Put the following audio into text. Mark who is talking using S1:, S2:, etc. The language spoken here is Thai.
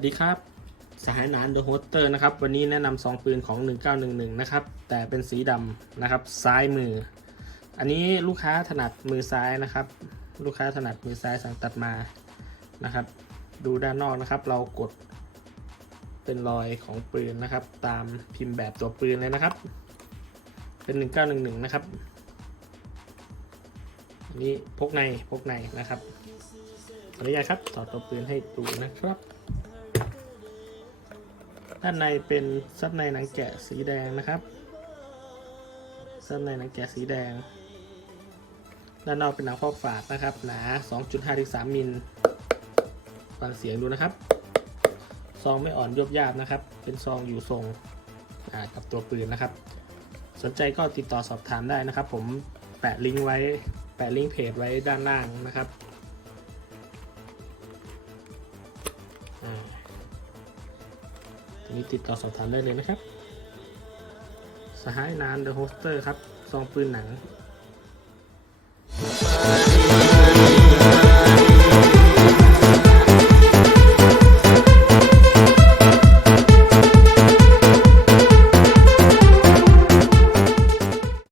S1: สวัสดีครับ สหายนานเดอะโฮสเตอร์นะครับ วันนี้แนะนำซองปืนของ 1911 นะครับ แต่เป็นสีดำนะครับ ซ้ายมือ อันนี้ลูกค้าถนัดมือซ้ายนะครับ ลูกค้าถนัดมือซ้ายสั่งตัดมานะครับ ดูด้านนอกนะครับ เรากด เป็นรอยของปืนนะครับ ตามพิมพ์แบบตัวปืนเลยนะครับ เป็น 1911 นะครับอันนี้พกในพกในนะครับขออนุญาตครับ ถอดตัวปืนให้ดูนะครับ ด้านในเป็นซับในหนังแกะสีแดงนะครับซับในหนังแกะสีแดง ด้านนอกเป็นหนังฟอกฝาดนะครับหนา 2.5ถึง3มิลฟังเสียงดูนะครับ ซองไม่อ่อนยบยาบนะครับ เป็นซองอยู่ทรงกับตัวปืนนะครับ สนใจก็ติดต่อสอบถามได้นะครับ ผมแปะลิงก์ไว้แปะลิงก์เพจไว้ด้านล่างนะครับ อ่า นี้ติดต่อสอบถามได้เลยนะครับ สหายนานเดอะโฮสเตอร์ครับ ซองปืนหนัง